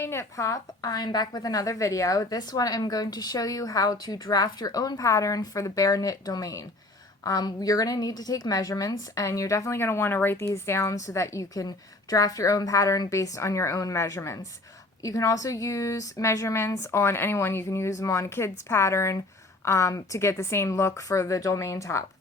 Hey Knit Pop, I'm back with another video. This one I'm going to show you how to draft your own pattern for the Bear Knit Dolman. You're going to need to take measurements, and you're definitely going to want to write these down so that you can draft your own pattern based on your own measurements. You can also use measurements on anyone. You can use them on a kid's pattern to get the same look for the Dolman top.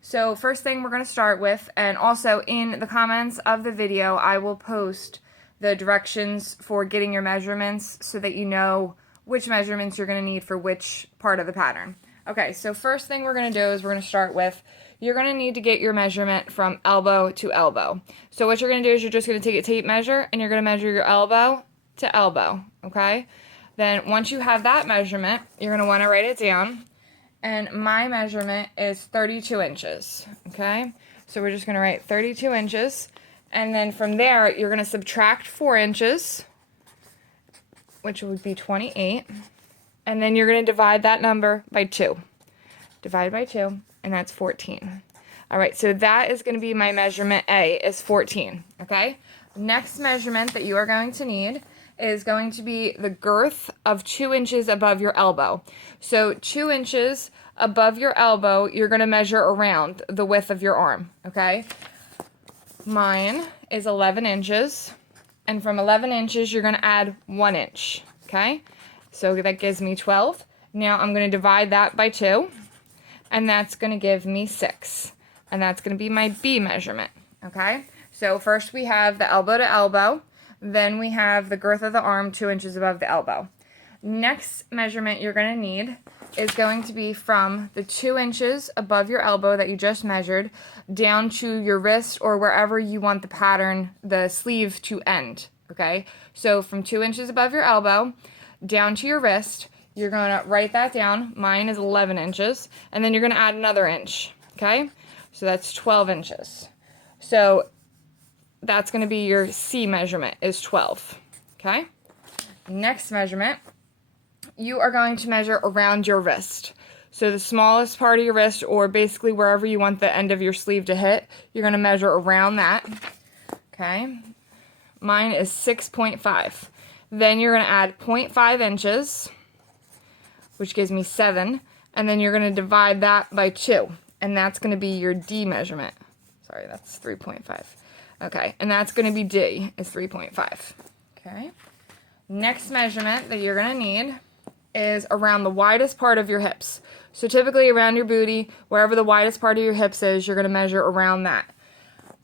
So first thing we're going to start with, and also in the comments of the video I will post the directions for getting your measurements so that you know which measurements you're going to need for which part of the pattern. Okay, so first thing we're going to do is we're going to start with, you're going to need to get your measurement from elbow to elbow. So what you're going to do is you're just going to take a tape measure and you're going to measure your elbow to elbow, okay? Then once you have that measurement, you're going to want to write it down. And my measurement is 32 inches, okay? So we're just going to write 32 inches. And then from there, you're going to subtract 4 inches, which would be 28. And then you're going to divide that number by 2. Divide by 2, and that's 14. All right, so that is going to be my measurement A, is 14, okay? Next measurement that you are going to need is going to be the girth of 2 inches above your elbow. So 2 inches above your elbow, you're going to measure around the width of your arm, okay? Mine is 11 inches, and from 11 inches, you're going to add 1 inch, okay? So that gives me 12. Now I'm going to divide that by 2, and that's going to give me 6, and that's going to be my B measurement, okay? So first we have the elbow to elbow, then we have the girth of the arm 2 inches above the elbow. Next measurement you're going to need is going to be from the 2 inches above your elbow that you just measured down to your wrist or wherever you want the pattern, the sleeve to end, okay? So from 2 inches above your elbow down to your wrist, you're going to write that down. Mine is 11 inches, and then you're going to add another inch, okay? So that's 12 inches. So that's going to be your C measurement, is 12, okay? Next measurement, you are going to measure around your wrist. So the smallest part of your wrist, or basically wherever you want the end of your sleeve to hit, you're going to measure around that, okay? Mine is 6.5. Then you're going to add 0.5 inches, which gives me 7, and then you're going to divide that by 2, and that's going to be your D measurement. Sorry, that's 3.5. Okay, and that's going to be D, is 3.5. Okay. Next measurement that you're going to need is around the widest part of your hips. So typically around your booty, wherever the widest part of your hips is, you're going to measure around that.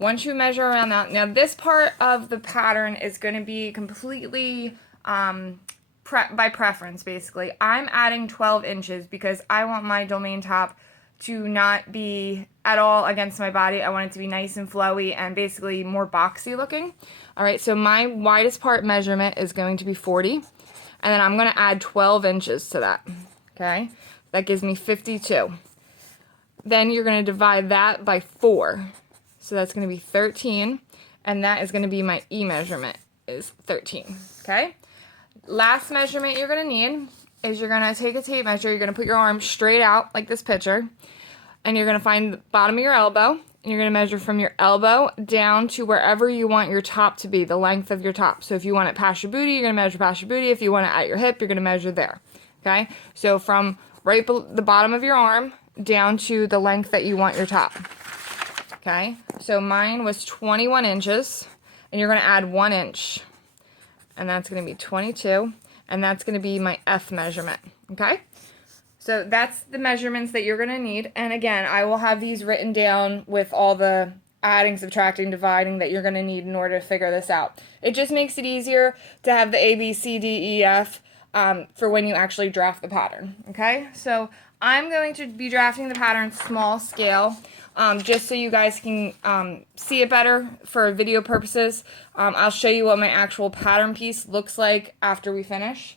Once you measure around that, now this part of the pattern is going to be completely by preference, basically. I'm adding 12 inches because I want my Dolman top to not be at all against my body. I want it to be nice and flowy and basically more boxy looking. All right, so my widest part measurement is going to be 40, and then I'm going to add 12 inches to that, okay? That gives me 52. Then you're going to divide that by 4, so that's going to be 13, and that is going to be my E measurement, is 13, okay? Last measurement you're going to need is you're going to take a tape measure, you're going to put your arm straight out like this picture, and you're going to find the bottom of your elbow, and you're going to measure from your elbow down to wherever you want your top to be, the length of your top. So if you want it past your booty, you're going to measure past your booty. If you want it at your hip, you're going to measure there, okay? So from right the bottom of your arm down to the length that you want your top, okay? So mine was 21 inches, and you're going to add 1 inch, and that's going to be 22. And that's going to be my F measurement, okay? So that's the measurements that you're going to need. And again, I will have these written down with all the adding, subtracting, dividing that you're going to need in order to figure this out. It just makes it easier to have the A, B, C, D, E, F for when you actually draft the pattern, okay? So I'm going to be drafting the pattern small scale, just so you guys can see it better for video purposes. I'll show you what my actual pattern piece looks like after we finish.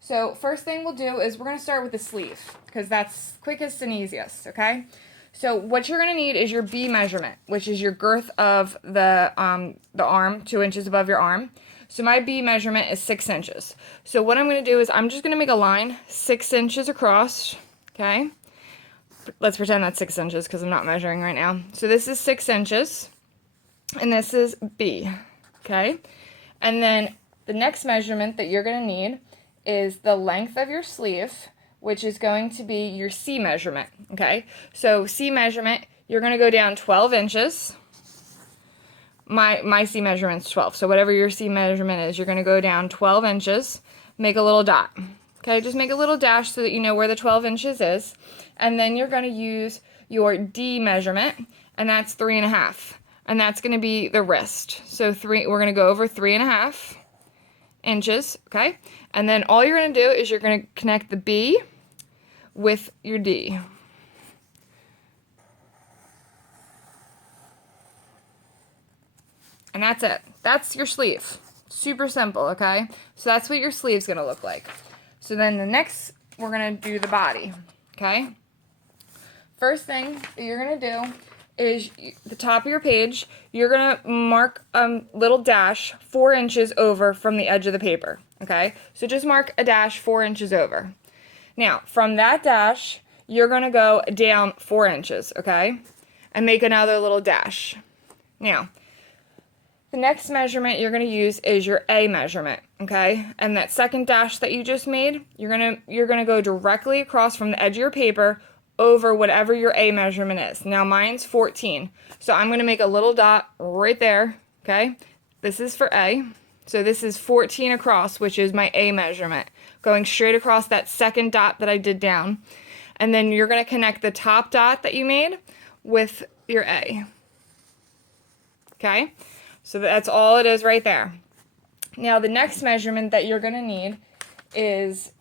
So first thing we'll do is we're going to start with the sleeve, because that's quickest and easiest, okay? So what you're going to need is your B measurement, which is your girth of the arm, 2 inches above your arm. So my B measurement is 6 inches. So what I'm going to do is I'm just going to make a line 6 inches across, okay? Let's pretend that's 6 inches because I'm not measuring right now. So this is 6 inches, and this is B, okay? And then the next measurement that you're going to need is the length of your sleeve, which is going to be your C measurement, okay? So C measurement, you're going to go down 12 inches. My C measurement's 12, so whatever your C measurement is, you're going to go down 12 inches, make a little dot, okay? Just make a little dash so that you know where the 12 inches is, and then you're going to use your D measurement, and that's 3.5, and that's going to be the wrist. So we're going to go over 3.5 inches, okay? And then all you're going to do is you're going to connect the B with your D. And that's it. That's your sleeve. Super simple, okay? So that's what your sleeve's going to look like. So then the next, we're going to do the body, okay? First thing that you're going to do is the top of your page, you're going to mark a little dash 4 inches over from the edge of the paper, okay? So just mark a dash 4 inches over. Now, from that dash, you're going to go down 4 inches, okay? And make another little dash. Now, the next measurement you're going to use is your A measurement, okay? And that second dash that you just made, you're going to go directly across from the edge of your paper over whatever your A measurement is. Now mine's 14, so I'm going to make a little dot right there, okay? This is for A, so this is 14 across, which is my A measurement, going straight across that second dot that I did down. And then you're going to connect the top dot that you made with your A, okay? So that's all it is right there. Now the next measurement that you're going to need is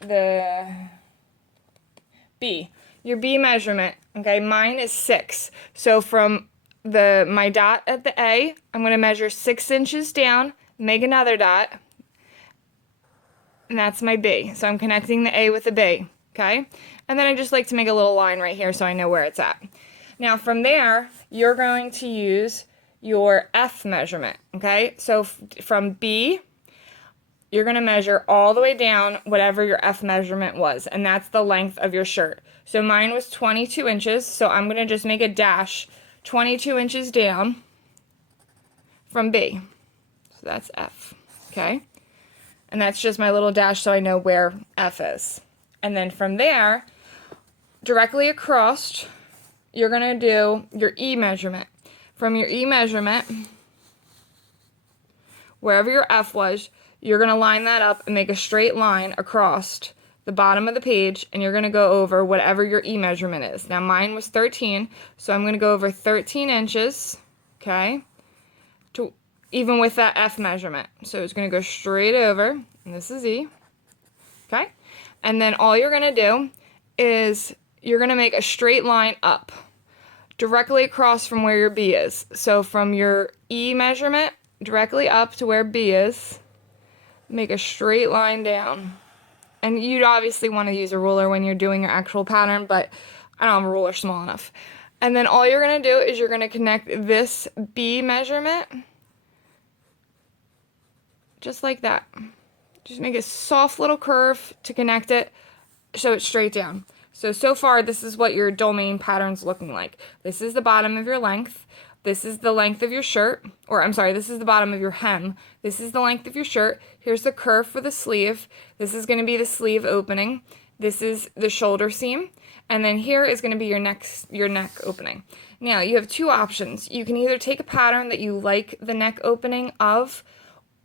the B. Your B measurement, okay, mine is 6. So from my dot at the A, I'm going to measure 6 inches down, make another dot, and that's my B. So I'm connecting the A with the B, okay? And then I just like to make a little line right here so I know where it's at. Now from there, you're going to use your F measurement, okay? So from B, you're going to measure all the way down whatever your F measurement was, and that's the length of your shirt. So mine was 22 inches, so I'm going to just make a dash 22 inches down from B. So that's F, okay? And that's just my little dash so I know where F is. And then from there, directly across, you're going to do your E measurement. From your E measurement, wherever your F was, you're going to line that up and make a straight line across the bottom of the page, and you're going to go over whatever your E measurement is. Now mine was 13, so I'm going to go over 13 inches, okay, even with that F measurement. So it's going to go straight over, and this is E, okay? And then all you're going to do is you're going to make a straight line up, directly across from where your B is. So from your E measurement, directly up to where B is, make a straight line down. And you'd obviously want to use a ruler when you're doing your actual pattern, but I don't have a ruler small enough. And then all you're going to do is you're going to connect this B measurement, just like that. Just make a soft little curve to connect it so it's straight down. So far, this is what your Dolman pattern's looking like. This is the bottom of your length. This is the length of your shirt. Or, I'm sorry, this is the bottom of your hem. This is the length of your shirt. Here's the curve for the sleeve. This is going to be the sleeve opening. This is the shoulder seam. And then here is going to be your neck opening. Now, you have two options. You can either take a pattern that you like the neck opening of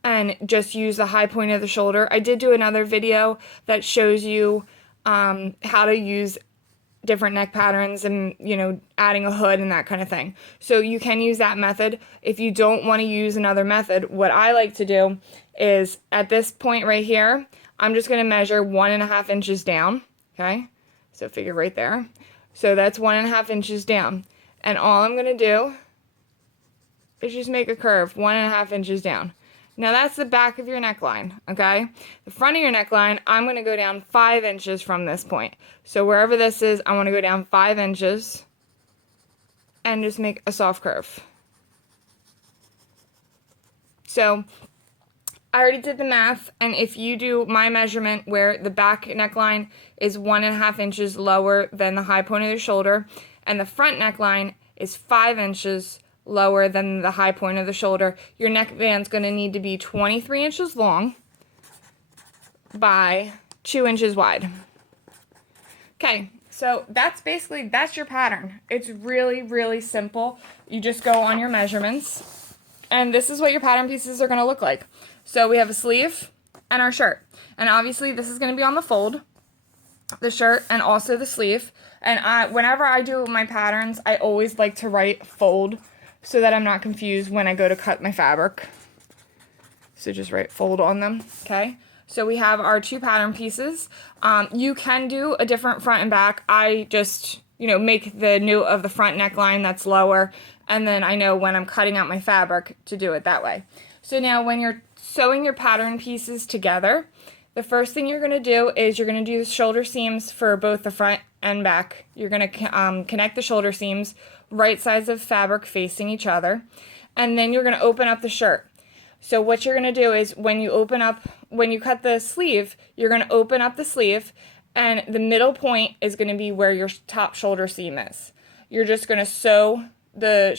and just use the high point of the shoulder. I did do another video that shows you how to use different neck patterns and, you know, adding a hood and that kind of thing. So you can use that method. If you don't want to use another method, what I like to do is at this point right here, I'm just going to measure 1.5 inches down, okay? So figure right there. So that's 1.5 inches down. And all I'm going to do is just make a curve 1.5 inches down. Now that's the back of your neckline, okay? The front of your neckline, I'm going to go down 5 inches from this point. So wherever this is, I want to go down 5 inches and just make a soft curve. So I already did the math, and if you do my measurement where the back neckline is 1.5 inches lower than the high point of the shoulder, and the front neckline is 5 inches lower than the high point of the shoulder. Your neckband's going to need to be 23 inches long by 2 inches wide. Okay, so that's your pattern. It's really, really simple. You just go on your measurements, and this is what your pattern pieces are going to look like. So we have a sleeve and our shirt, and obviously this is going to be on the fold, the shirt and also the sleeve. And whenever I do my patterns, I always like to write fold so that I'm not confused when I go to cut my fabric. So just write fold on them, okay? So we have our 2 pattern pieces. You can do a different front and back. I just, make the note of the front neckline that's lower, and then I know when I'm cutting out my fabric to do it that way. So now when you're sewing your pattern pieces together, the first thing you're going to do is you're going to do the shoulder seams for both the front and back. You're going to connect the shoulder seams, right sides of fabric facing each other, and then you're going to open up the shirt. So what you're going to do is when you cut the sleeve, you're going to open up the sleeve, and the middle point is going to be where your top shoulder seam is. You're just going to sew the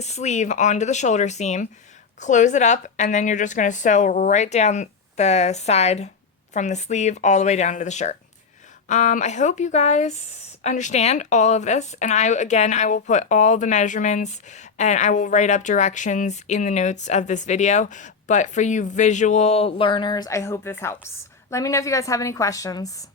sleeve onto the shoulder seam, close it up, and then you're just going to sew right down the side from the sleeve all the way down to the shirt. I hope you guys understand all of this, and I will put all the measurements and I will write up directions in the notes of this video, but for you visual learners, I hope this helps. Let me know if you guys have any questions.